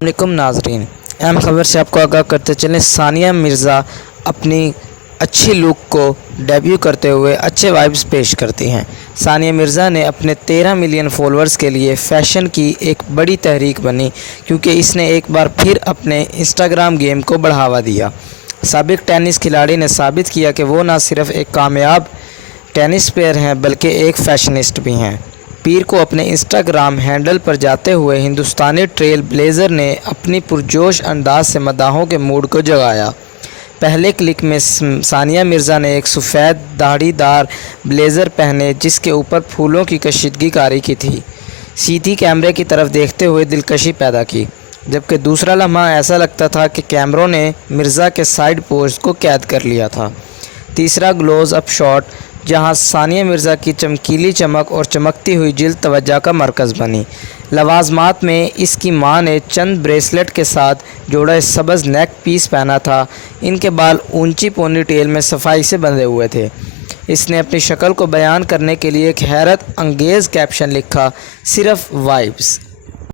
अलैकुम नाजरीन, अहम खबर से आपको आगाह करते चलें। सानिया मिर्ज़ा अपनी अच्छी लुक को डेब्यू करते हुए अच्छे वाइब्स पेश करती हैं। सानिया मिर्ज़ा ने अपने 13 मिलियन फॉलोअर्स के लिए फ़ैशन की एक बड़ी तहरीक बनी, क्योंकि इसने एक बार फिर अपने इंस्टाग्राम गेम को बढ़ावा दिया। साबिक टेनिस खिलाड़ी ने साबित किया कि वो न सिर्फ एक कामयाब टेनिस प्लेयर हैं बल्कि एक फ़ैशनिस्ट भी हैं। पीर को अपने इंस्टाग्राम हैंडल पर जाते हुए हिंदुस्तानी ट्रेल ब्लेज़र ने अपनी पुरजोश अंदाज से मदाहों के मूड को जगाया। पहले क्लिक में सानिया मिर्ज़ा ने एक सफ़ेद दाढ़ीदार ब्लेज़र पहने जिसके ऊपर फूलों की कशीदगी कारी की थी, सीधी कैमरे की तरफ देखते हुए दिलकशी पैदा की, जबकि दूसरा लम्हा ऐसा लगता था कि कैमरों ने मिर्ज़ा के साइड पोज को कैद कर लिया था। तीसरा क्लोज़ अप शॉट, जहां सानिया मिर्ज़ा की चमकीली चमक और चमकती हुई जिल्द तवज्जो का मरकज़ बनी। लवाज़मात में इसकी मां ने चंद ब्रेसलेट के साथ जोड़ा सब्ज़ नेक पीस पहना था। इनके बाल ऊंची पोनी टेल में सफाई से बंधे हुए थे। इसने अपनी शक्ल को बयान करने के लिए एक हैरत अंगेज़ कैप्शन लिखा, सिर्फ वाइब्स।